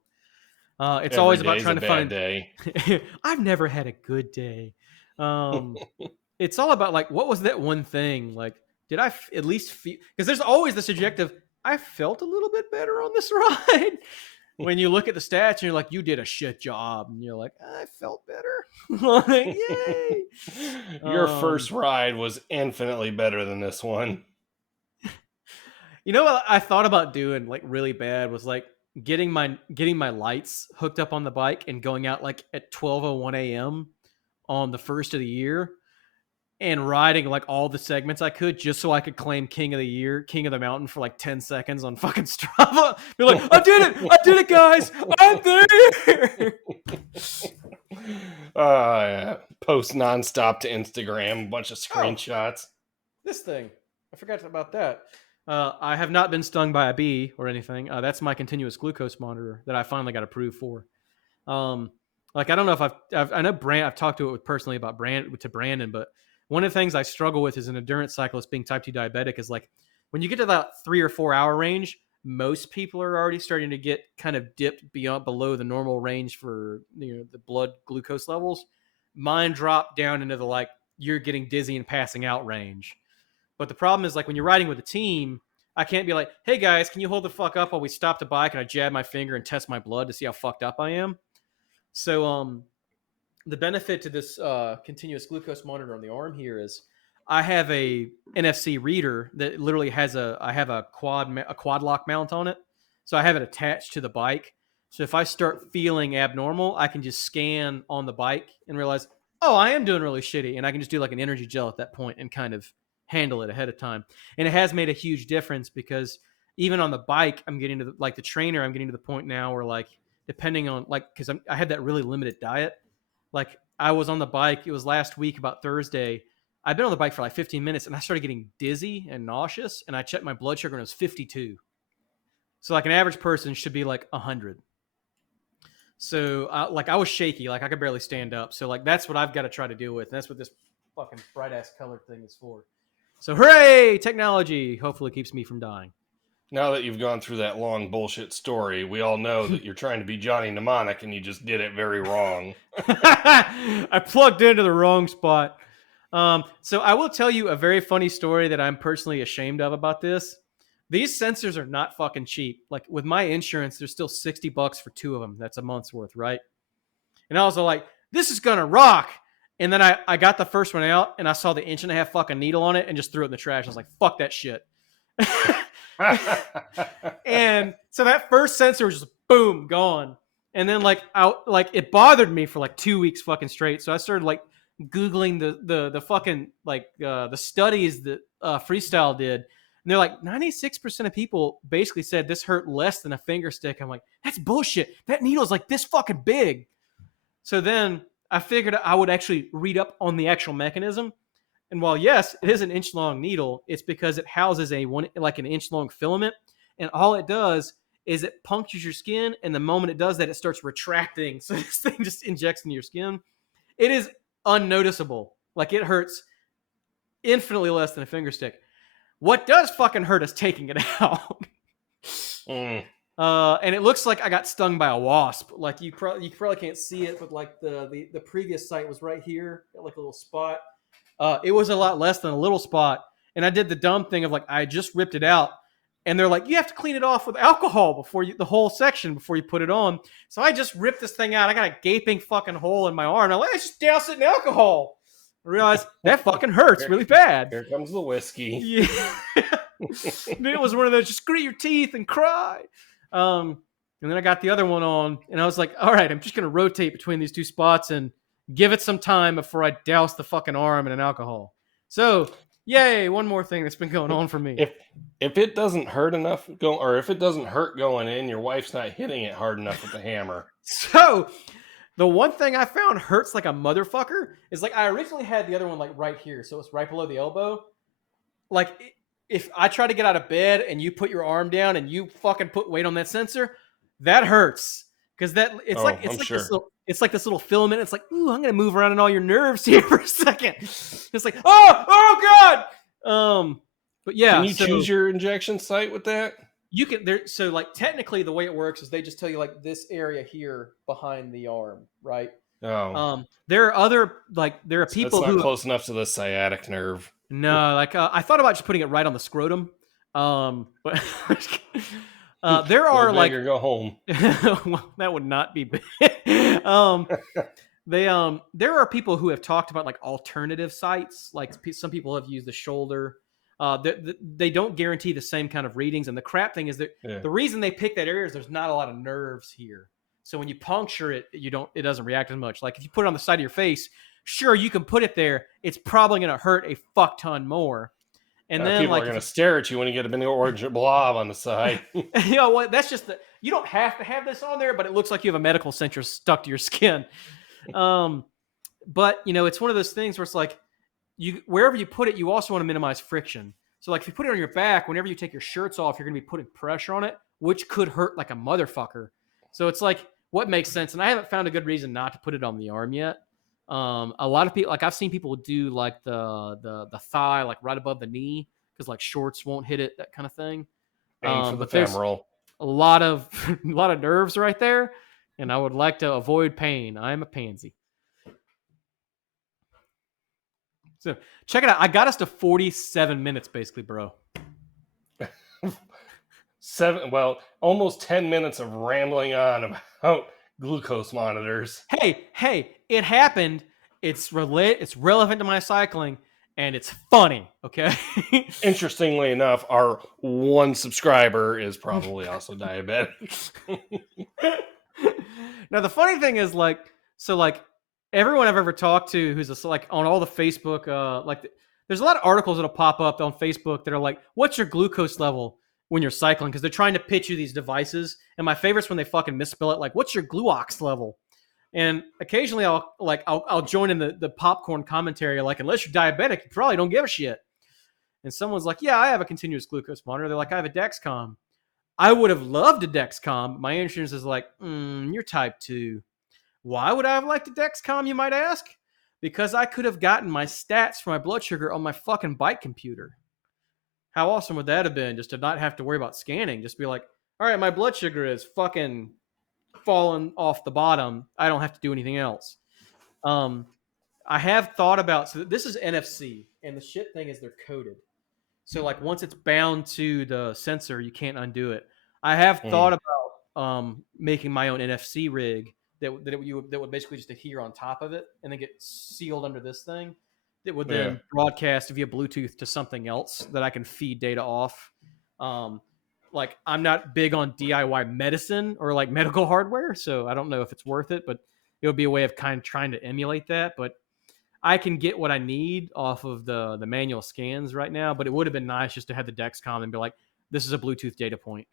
It's Every always about day's a trying to bad find. day. I've never had a good day. Um, it's all about like, what was that one thing? Like, did I at least feel? Because there's always the subjective. I felt a little bit better on this ride. When you look at the stats and you're like, you did a shit job, and you're like, I felt better. Like, yay! Your first ride was infinitely better than this one. You know what I thought about doing like really bad was like getting my lights hooked up on the bike and going out like at 12:01 a.m. on the first of the year and riding like all the segments I could just so I could claim King of the Year, King of the Mountain for like 10 seconds on fucking Strava. Be like, I did it, guys, I'm there. Yeah. Post nonstop to Instagram, a bunch of Oh, screenshots. this thing. I forgot about that. I have not been stung by a bee or anything. That's my continuous glucose monitor that I finally got approved for. Um, like I don't know if I know I've talked to it personally about Brandon, but one of the things I struggle with as an endurance cyclist being type 2 diabetic is like when you get to that 3 or 4 hour range, most people are already starting to get kind of dipped below the normal range for the blood glucose levels. Mine dropped down into the like you're getting dizzy and passing out range. But the problem is like when you're riding with a team, I can't be like, hey guys, can you hold the fuck up while we stop the bike and I jab my finger and test my blood to see how fucked up I am? So the benefit to this continuous glucose monitor on the arm here is I have a NFC reader that literally has I have a quad lock mount on it. So I have it attached to the bike. So if I start feeling abnormal, I can just scan on the bike and realize, oh, I am doing really shitty. And I can just do like an energy gel at that point and kind of handle it ahead of time. And it has made a huge difference because even on the bike, I'm getting to the trainer, I'm getting to the point now where like, depending on like, because I had that really limited diet. Like I was on the bike, it was last week about Thursday. I've been on the bike for like 15 minutes and I started getting dizzy and nauseous. And I checked my blood sugar and it was 52. So like an average person should be like 100. So like I was shaky, like I could barely stand up. So like that's what I've got to try to deal with. And that's what this fucking bright ass colored thing is for. So hooray, technology hopefully keeps me from dying. Now that you've gone through that long bullshit story, we all know that you're trying to be Johnny Mnemonic and you just did it very wrong. I plugged into the wrong spot. So I will tell you a very funny story that I'm personally ashamed of about this. These sensors are not fucking cheap. Like with my insurance, there's still $60 for 2 of them. That's a month's worth, right? And I was like, this is gonna rock. And then I got the first one out and I saw the 1.5 inch fucking needle on it and just threw it in the trash. I was like, fuck that shit. And so that first sensor was just boom, gone. And then like it bothered me for like 2 weeks fucking straight. So I started like Googling the fucking like the studies that Freestyle did. And they're like 96% of people basically said this hurt less than a finger stick. I'm like, that's bullshit. That needle is like this fucking big. So then I figured I would actually read up on the actual mechanism. And while yes, it is an inch long needle, it's because it houses an 1 inch long filament, and all it does is it punctures your skin, and the moment it does that, it starts retracting. So this thing just injects into your skin. It is unnoticeable. Like it hurts infinitely less than a finger stick. What does fucking hurt is taking it out. And it looks like I got stung by a wasp. Like you probably can't see it, but like the previous site was right here, like a little spot. It was a lot less than a little spot. And I did the dumb thing of like, I just ripped it out. And they're like, you have to clean it off with alcohol the whole section before you put it on. So I just ripped this thing out. I got a gaping fucking hole in my arm. I'm like, let's just douse it in alcohol. I realized that fucking hurts really bad. Here comes the whiskey. Yeah. It was one of those, just grit your teeth and cry. And then I got the other one on, and I was like, all right, I'm just gonna rotate between these two spots and give it some time before I douse the fucking arm in an alcohol. So, yay, one more thing that's been going on for me. If it doesn't hurt enough or if it doesn't hurt going in, your wife's not hitting it hard enough with the hammer. So, the one thing I found hurts like a motherfucker is like I originally had the other one like right here, so it's right below the elbow. Like if I try to get out of bed and you put your arm down and you fucking put weight on that sensor, that hurts because that Oh, I'm sure. it's like this little filament. It's like, ooh, I'm gonna move around in all your nerves here for a second. It's like, oh god. But yeah, Can you so choose your injection site with that? you can there. So like technically, the way it works is they just tell you like this area here behind the arm, right? Oh, There are other there are so it's people not who close enough to the sciatic nerve. no, like I thought about just putting it right on the scrotum, but there Go are big like or go home. well, that would not be big. There are people who have talked about like alternative sites. Like some people have used the shoulder. They don't guarantee the same kind of readings. And the crap thing is that Yeah. the reason they pick that area is there's not a lot of nerves here. So when you puncture it, it doesn't react as much. Like if you put it on the side of your face, sure you can put it there. It's probably going to hurt a fuck ton more. And then People are going to stare at you when you get a big orange blob on the side. you know what? That's just you don't have to have this on there, but it looks like you have a medical sensor stuck to your skin. But it's one of those things where it's like wherever you put it, you also want to minimize friction. So like if you put it on your back, whenever you take your shirts off, you're going to be putting pressure on it, which could hurt like a motherfucker. So it's like what makes sense, and I haven't found a good reason not to put it on the arm yet. A lot of people, like I've seen people do like the thigh, like right above the knee, because like shorts won't hit it, that kind of thing. Aim for the But there's femoral. a lot of a lot of nerves right there, and I would like to avoid pain. I'm a pansy. So check it out. I got us to 47 minutes, basically, bro. Almost 10 minutes of rambling on about glucose monitors. Hey, it happened. It's relevant to my cycling, and it's funny. Okay. Interestingly enough, our one subscriber is probably also diabetic. Now the funny thing is, like everyone I've ever talked to who's on all the Facebook, there's a lot of articles that'll pop up on Facebook that are like, "What's your glucose level when you're cycling?" Because they're trying to pitch you these devices. And my favorite's when they fucking misspell it, like, "What's your gluox level?" And occasionally I'll join in the popcorn commentary, like, unless you're diabetic, you probably don't give a shit. And someone's like, "Yeah, I have a continuous glucose monitor." They're like, "I have a Dexcom." I would have loved a Dexcom. My insurance is like, "You're type 2. Why would I have liked a Dexcom, you might ask? Because I could have gotten my stats for my blood sugar on my fucking bike computer. How awesome would that have been, just to not have to worry about scanning? Just be like, all right, my blood sugar is fucking falling off the bottom. I don't have to do anything else. I have thought about, so this is NFC, and the shit thing is they're coded. So like once it's bound to the sensor, you can't undo it. I have thought about making my own NFC rig that would basically just adhere on top of it and then get sealed under this thing. That would then broadcast via Bluetooth to something else that I can feed data off. Like I'm not big on DIY medicine or like medical hardware, so I don't know if it's worth it, but it would be a way of kind of trying to emulate that. But I can get what I need off of the manual scans right now, but it would have been nice just to have the Dexcom and be like, this is a Bluetooth data point.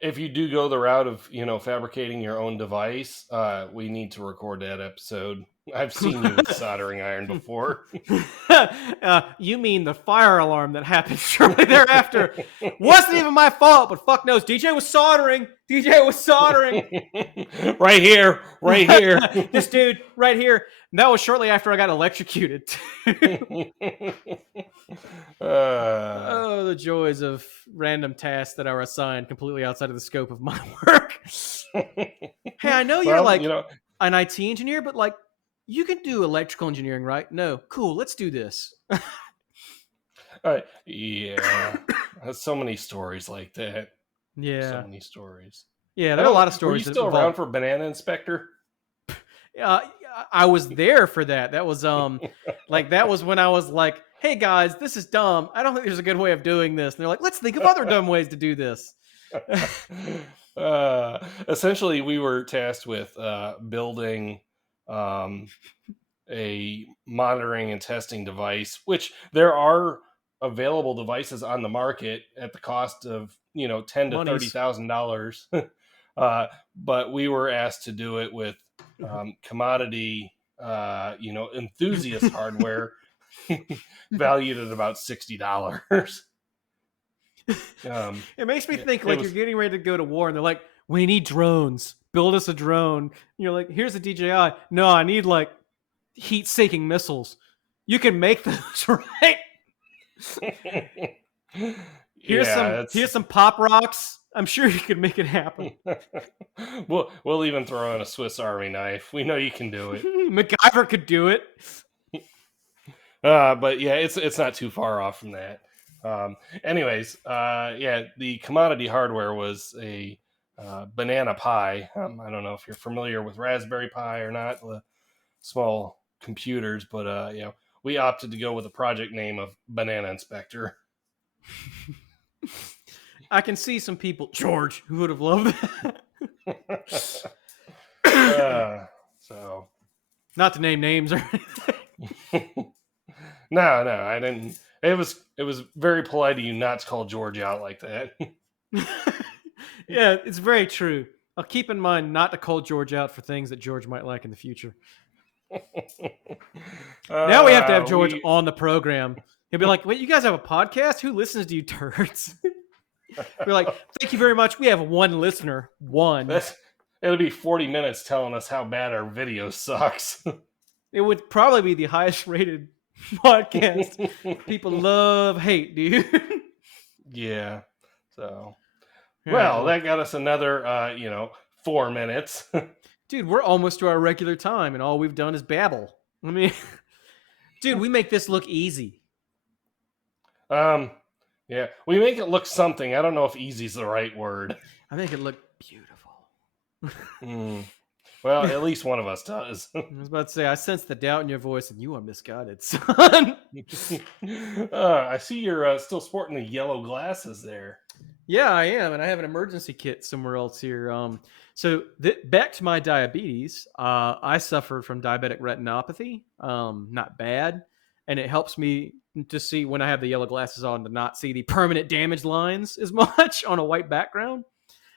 If you do go the route of, fabricating your own device, we need to record that episode. I've seen you with a soldering iron before. You mean the fire alarm that happened shortly thereafter? Wasn't even my fault, but fuck knows. DJ was soldering. Right here. This dude right here. And that was shortly after I got electrocuted. Oh, the joys of random tasks that are assigned completely outside of the scope of my work. Hey, I know you're an IT engineer, but like you can do electrical engineering, right? No. Cool. Let's do this. Yeah. So many stories like that. Yeah. So many stories. Yeah, there are a lot of stories. Are you still around for Banana Inspector? I was there for that. That was that was when I was like, hey guys, this is dumb. I don't think there's a good way of doing this. And they're like, let's think of other dumb ways to do this. Essentially, we were tasked with building um, a monitoring and testing device, which there are available devices on the market at the cost of Monies. $10,000 to $30,000. But we were asked to do it with commodity, enthusiast hardware valued at about $60. It makes me Yeah, think it like you're was. getting ready to go to war, and they're like, "We need drones. Build us a drone." And you're like, "Here's a DJI." No, I need like heat-seeking missiles. You can make those, right? Here's Yeah, some it's here's some pop rocks. I'm sure you can make it happen. we'll even throw in a Swiss Army knife. We know you can do it. MacGyver could do it. But yeah, it's not too far off from that. Anyways, yeah, the commodity hardware was a banana Pi. I don't know if you're familiar with Raspberry Pi or not, the small computers, but we opted to go with a project name of Banana Inspector. I can see some people, George, who would have loved that. uh, so Not to name names or anything. no, I didn't. It was very polite of you not to call George out like that. Yeah, it's very true. I'll keep in mind not to call George out for things that George might like in the future. Now we have to have George We on the program. He'll be like, "Wait, you guys have a podcast? Who listens to you turds?" We're like, "Thank you very much. We have one listener. One." that's it'll be 40 minutes telling us how bad our video sucks. It would probably be the highest rated podcast. People love hate, dude. Yeah. So, All right, well, well, that got us another 4 minutes. dude, we're almost to our regular time, and all we've done is babble. I mean, dude, we make this look easy. um yeah, we make it look something. I don't know if easy's the right word. I make it look beautiful. Mm. Well, at least one of us does. I was about to say, I sense the doubt in your voice, and you are misguided, son. I see you're still sporting the yellow glasses there. Yeah, I am, and I have an emergency kit somewhere else here. So back to my diabetes. I suffered from diabetic retinopathy. Not bad, and it helps me to see when I have the yellow glasses on to not see the permanent damage lines as much on a white background.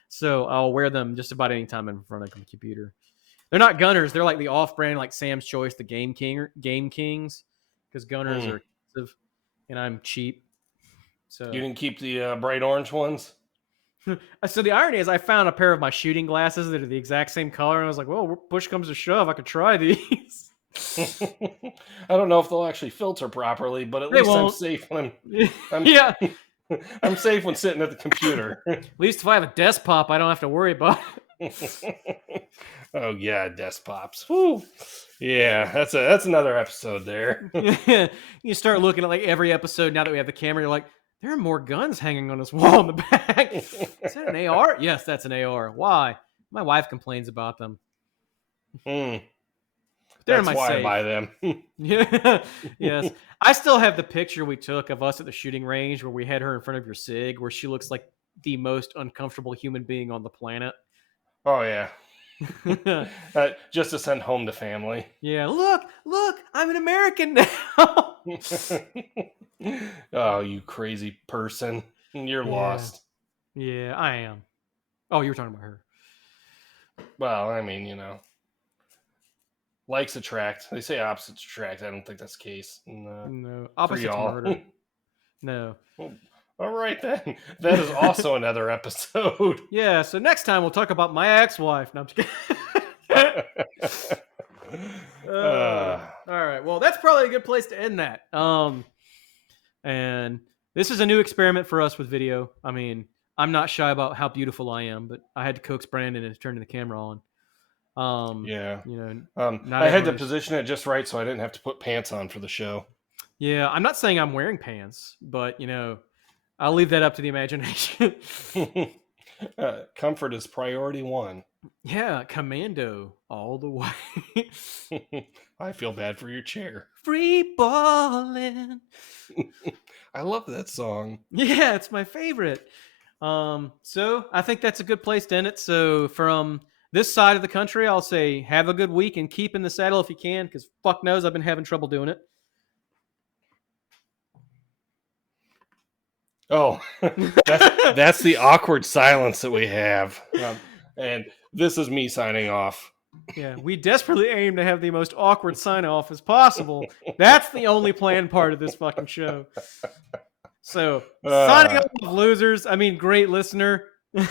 So I'll wear them just about any time in front of the computer. They're not Gunners. They're like the off-brand, like Sam's Choice, the Game Kings, because Gunners Mm. are expensive, and I'm cheap. You So didn't keep the bright orange ones? So the irony is, I found a pair of my shooting glasses that are the exact same color, and I was like, "Well, push comes to shove, I could try these." I don't know if they'll actually filter properly, but at They least I'm won't. safe when I'm Yeah. I'm safe when sitting at the computer. At least if I have a desk pop, I don't have to worry about Oh yeah, despops. Woo. Yeah, that's another episode there. it. You start looking at like every episode now that we have the camera. You're like, there are more guns hanging on this wall in the back. Is that an AR? Yes, that's an AR. Why? My wife complains about them. Mm, They're in that's my why I safe. buy them. Yeah. Yes. I still have the picture we took of us at the shooting range where we had her in front of your SIG, where she looks like the most uncomfortable human being on the planet. Oh yeah, just to send home to family. Yeah, look, I'm an American now. Oh, you crazy person! You're Yeah. lost. Yeah, I am. Oh, you were talking about her. Well, I mean, likes attract. They say opposites attract. I don't think that's the case No, for opposites y'all. murder. No. Well, all right then. That is also another episode. Yeah, so next time we'll talk about my ex-wife. No, I'm just kidding. All right. Well, that's probably a good place to end that. And this is a new experiment for us with video. I mean, I'm not shy about how beautiful I am, but I had to coax Brandon into turning the camera on. Yeah. Not I had to everyone is. position it just right so I didn't have to put pants on for the show. Yeah, I'm not saying I'm wearing pants, but I'll leave that up to the imagination. Comfort is priority one. Yeah, commando all the way. I feel bad for your chair. Free balling. I love that song. Yeah, it's my favorite. So I think that's a good place to end it. So from this side of the country, I'll say have a good week and keep in the saddle if you can, because fuck knows I've been having trouble doing Oh, it. that's the awkward silence that we have. And this is me signing off. Yeah, we desperately aim to have the most awkward sign off as possible. That's the only planned part of this fucking show. So, signing Uh, off, losers. I mean, great listener. uh,